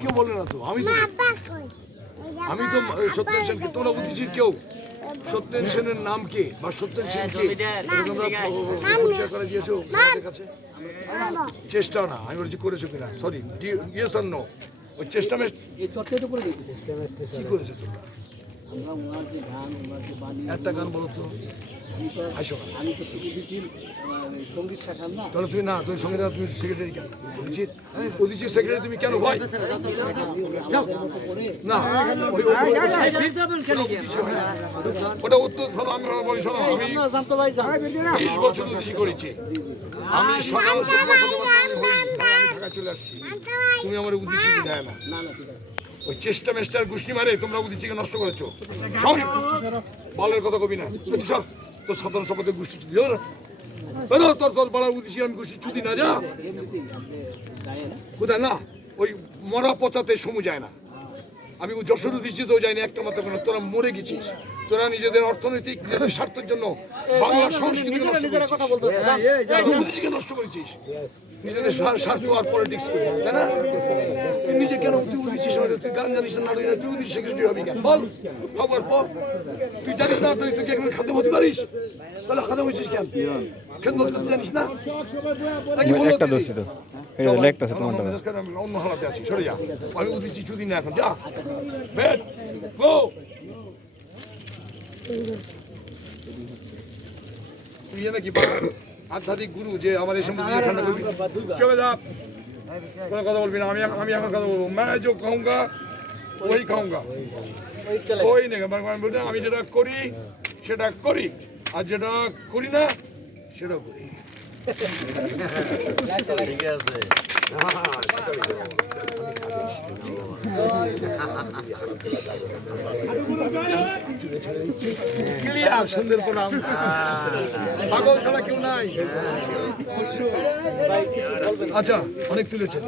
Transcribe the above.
কেউ বলবে না তো, আমি তো সত্যেন সেনকে, তোমরা বুঝেছি কেউ সত্যেন সেনের নাম কে বা সত্যেন সেন কে তোমরা পরিচয় করে দিয়েছো তোমাদের কাছে? চেষ্টা না, আমি বলছি করেছো কিনা, সরি ইয়েস অর নো, ওই চেষ্টা কি করেছো তোমরা? একটা গান বলো তো। আমি তো সঙ্গীত শাখার না। তাহলে তুমি না, তুমি সঙ্গে তুমি সেক্রেটারি কেন? অধিচিৎ সেক্রেটারি তুমি কেন ভাই? না ওটা উত্তর শোনো, আমি বলি শোনো, আমি 20 বছর অধিচি করেছি, আমি সকাল ঢাকা চলে আসছি, তুমি আমার উদিচি দেয় না। ওই চেষ্টা মেষ্টার গোষ্ঠী মারে তোমরা উদিচিকে নষ্ট করেছো। সব বলের কথা কবি না, সব তোর সাধারণ সম্পদের গোষ্ঠী চুদি না, তোর বলার উদিচি আমি গোষ্ঠী চুদি না, যা কোথায় না, ওই মরা পচাতে সমু যায় না। আমি যশোর উদিচি তো যাইনি একটা মাত্র, তোরা মরে গেছিস, তোরা নিজেদের অর্থনৈতিক স্বার্থের জন্য বাংলা সংস্কৃতিকে নষ্ট করেছিস, নিজেদের স্বার্থ আর পলিটিক্স করে, তাই না? তুই নিজে কেন তুই উদিচিস, তুই গান জানিস না, তুই উদিচি সেক্রেটারি হবি কেন বল? খবর পর তুই জানিস না, তুই এখন খাদ্য হতে পারিস, তাহলে খাদ্য হয়েছিস কেন? খেদমত করতে জানিস না? অন্য হালাতে আছি, সরে যা, আমি উদিচি চুদি না এখন, যা বেড গো। তুই নাকি আধ্যাত্মিক গুরু যে আমার এই সম্বন্ধে ঠান্ডা করবি, চলে যা, কোনো কথা বলবি না। আমি এখন কথা বলবো, मैं जो कहूँगा वही खाऊंगा, ওই নেই। আমি যেটা করি সেটা করি, আর যেটা করি না সেটাও করি। সুন্দর প্রণাম, পাগল ছাড়া কেউ নাই। আচ্ছা, অনেক তুলেছেন।